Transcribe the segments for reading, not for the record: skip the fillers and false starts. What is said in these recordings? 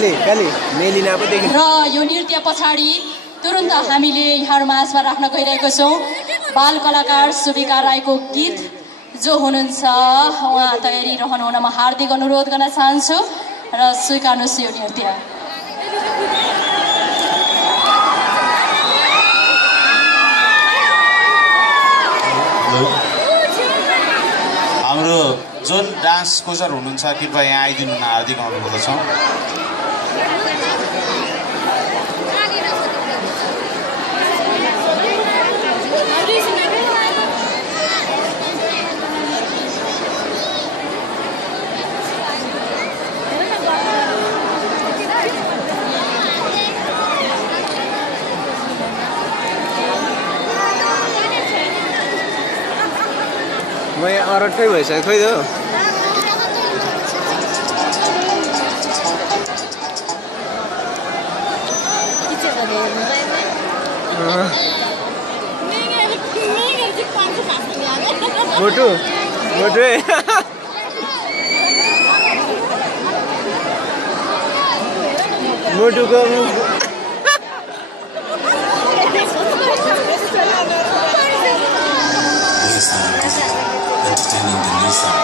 र यो नृत्य पछाडि तुरुन्त हामीले यहाँ माझमा राख्न गइरहेको छौँ बाल कलाकार सुबिका राईको गीत जो हुनुहुन्छ उहाँ तयारी रहनु हुन म हार्दिक अनुरोध गर्न चाहन्छु र स्वीकार्नुहोस् यो नृत्य। हाम्रो जुन डान्स कोचर हुनुहुन्छ कृपया यहाँ आइदिनु न हार्दिक अनुरोध गर्दछौँ। म यहाँ अरट्टै भइसक्यो खोइ त मोटु मोटु मोटुको entertaining the new song.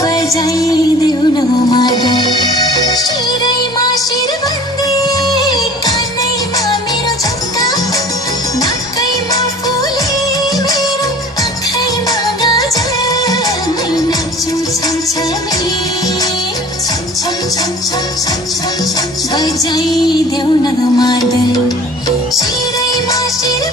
बजाइदेऊ न मादल शिरैमा शिरबन्दी कानैमा मेरो झुम्का नाकैमा फुली मेरो आँखैमा गजल नाच्छु छमछमी बजाइदेऊ न मादल शिरैमा शिर